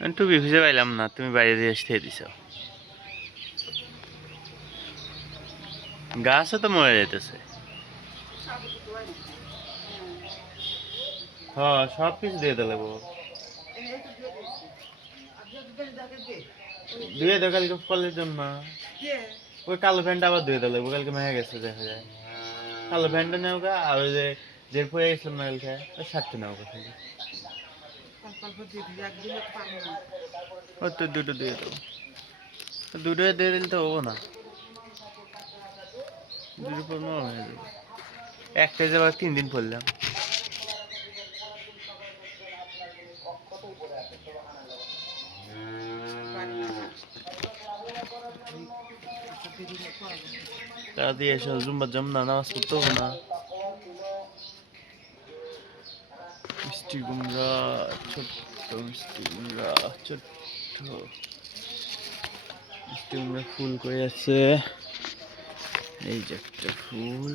আমি টুপি খুঁজে পাইলাম না, তুমি বাইরে দিয়ে এসে দিছ। গাছও তো মরে যেতেছে। হ্যাঁ, সব কিছু দিয়ে দিলে ধুয়ে দাও কালকে কলের জন্য। ওই কালো প্যান্টটা আবার ধুয়ে দিলে কালকে মেহে গেছে দেখা যায়। কালো প্যান্টটা নেও গা, আর ওই যে পরে গেছিলাম না কালকে ওই শার্টটা নেও গা খালি। ওই তো দুটো দিয়ে দাও, দুটো দিয়ে দিলে তো হবো না, দুটো পর হয়ে যাবে। একটাই যাবার 3 দিন পরলাম। তা দিয়ে এসে জুম্বার জম না, নামাজ পড়তে হবে না। মিষ্টি কুমড়া, ছোট্ট মিষ্টি কুমড়া, ছোট্ট মিষ্টি কুমড়া ফুল করে আছে। এই যে একটা ফুল।